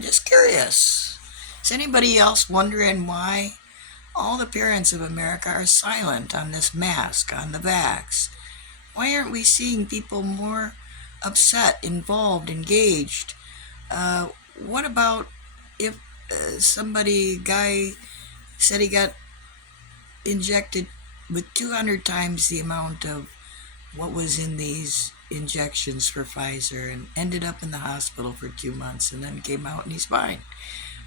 Just curious. Is anybody else wondering why all the parents of America are silent on this mask, on the vax? Why aren't we seeing people more upset, involved, engaged? Uh, what about if guy said he got injected with 200 times the amount of what was in these injections for Pfizer and ended up in the hospital for 2 months and then came out and he's fine.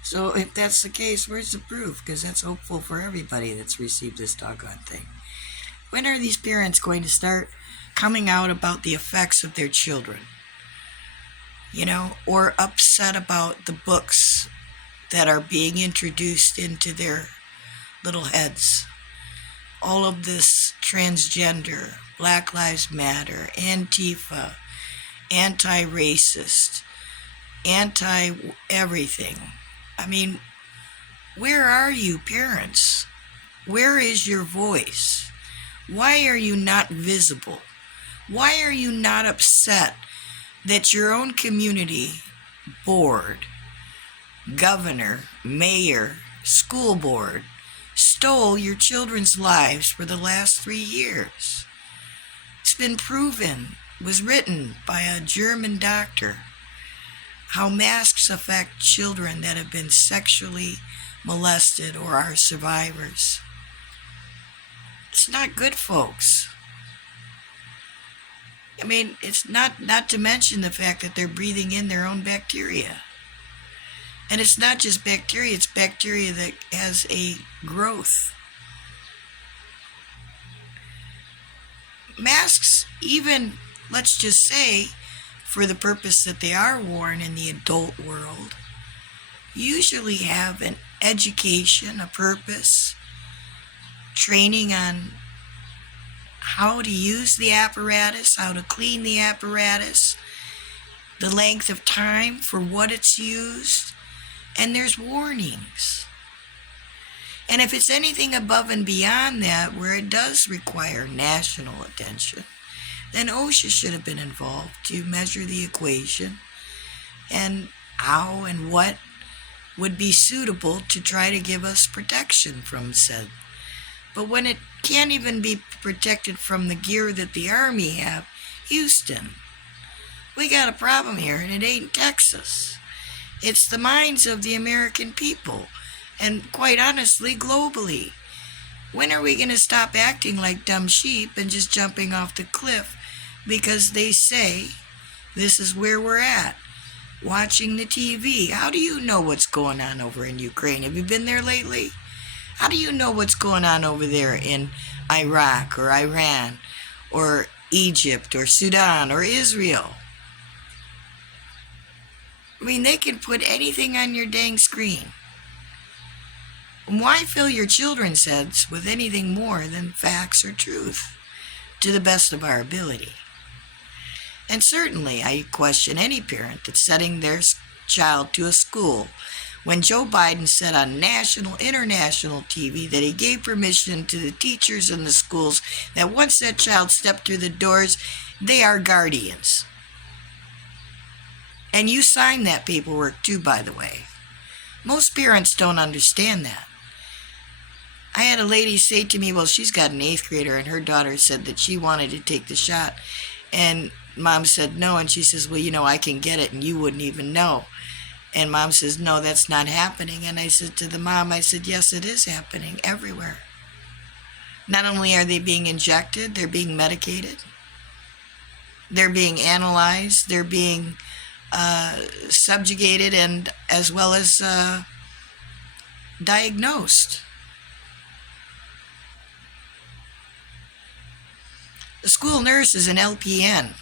So if that's the case, where's the proof? Because that's hopeful for everybody that's received this doggone thing. When are these parents going to start coming out about the effects of their children? Or upset about the books that are being introduced into their little heads. All of this transgender, Black Lives Matter, Antifa, anti-racist, anti-everything. I mean, where are you, parents? Where is your voice? Why are you not visible? Why are you not upset that your own community, board, governor, mayor, school board, stole your children's lives for the last 3 years? It's been proven, was written by a German doctor, how masks affect children that have been sexually molested or are survivors. It's not good, folks. I mean, it's not to mention the fact that they're breathing in their own bacteria. And it's not just bacteria, it's bacteria that has a growth. Masks, even, let's just say, for the purpose that they are worn in the adult world, usually have an education, a purpose, training on how to use the apparatus, how to clean the apparatus, the length of time for what it's used, and there's warnings. And if it's anything above and beyond that, where it does require national attention, then OSHA should have been involved to measure the equation and how and what would be suitable to try to give us protection from said. But when it can't even be protected from the gear that the Army have, Houston, we got a problem here, and it ain't Texas. It's the minds of the American people, and quite honestly, globally. When are we going to stop acting like dumb sheep and just jumping off the cliff because they say this is where we're at? Watching the TV. How do you know what's going on over in Ukraine? Have you been there lately? How do you know what's going on over there in Iraq or Iran or Egypt or Sudan or Israel? I mean, they can put anything on your dang screen. Why fill your children's heads with anything more than facts or truth, to the best of our ability? And certainly, I question any parent that's sending their child to a school when Joe Biden said on national, international TV that he gave permission to the teachers in the schools that once that child stepped through the doors, they are guardians. And you signed that paperwork too, by the way. Most parents don't understand that. I had a lady say to me, well, she's got an 8th grader and her daughter said that she wanted to take the shot. And mom said no, and she says, well, I can get it and you wouldn't even know. And mom says, no, that's not happening. And I said to the mom, I said, yes, it is happening everywhere. Not only are they being injected, they're being medicated. They're being analyzed. They're being subjugated and as well as diagnosed. The school nurse is an LPN,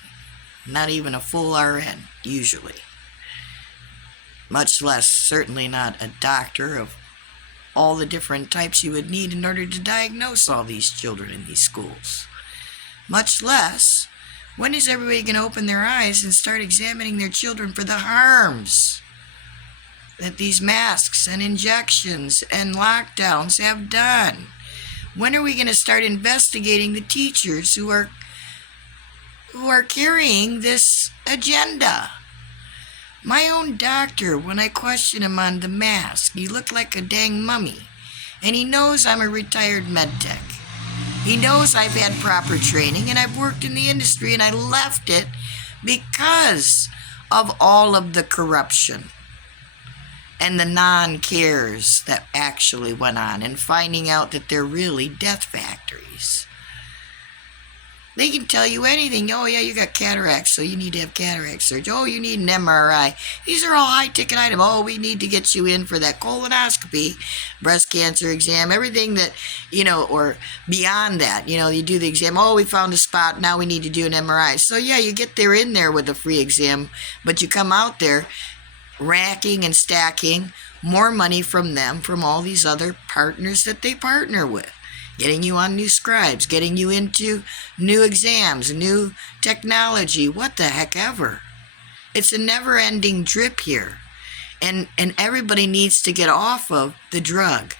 not even a full RN, usually. Much less, certainly not a doctor of all the different types you would need in order to diagnose all these children in these schools. Much less, when is everybody going to open their eyes and start examining their children for the harms that these masks and injections and lockdowns have done? When are we going to start investigating the teachers who are carrying this agenda? My own doctor, when I question him on the mask, he looked like a dang mummy. And he knows I'm a retired med tech. He knows I've had proper training and I've worked in the industry, and I left it because of all of the corruption and the non-cares that actually went on, and finding out that they're really death factories. They can tell you anything. Oh, yeah, you got cataracts, so you need to have cataract surgery. Oh, you need an MRI. These are all high-ticket items. Oh, we need to get you in for that colonoscopy, breast cancer exam, everything that, or beyond that. You do the exam. Oh, we found a spot. Now we need to do an MRI. So, yeah, you get there in there with a free exam, but you come out there racking and stacking more money from them, from all these other partners that they partner with. Getting you on new scribes, getting you into new exams, new technology, what the heck ever. It's a never-ending drip here. And everybody needs to get off of the drug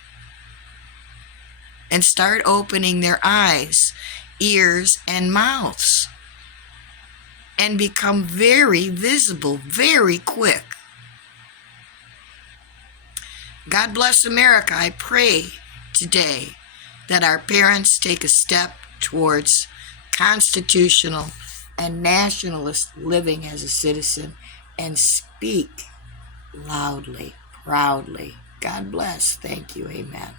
and start opening their eyes, ears, and mouths, and become very visible, very quick. God bless America. I pray today that our parents take a step towards constitutional and nationalist living as a citizen and speak loudly, proudly. God bless. Thank you. Amen.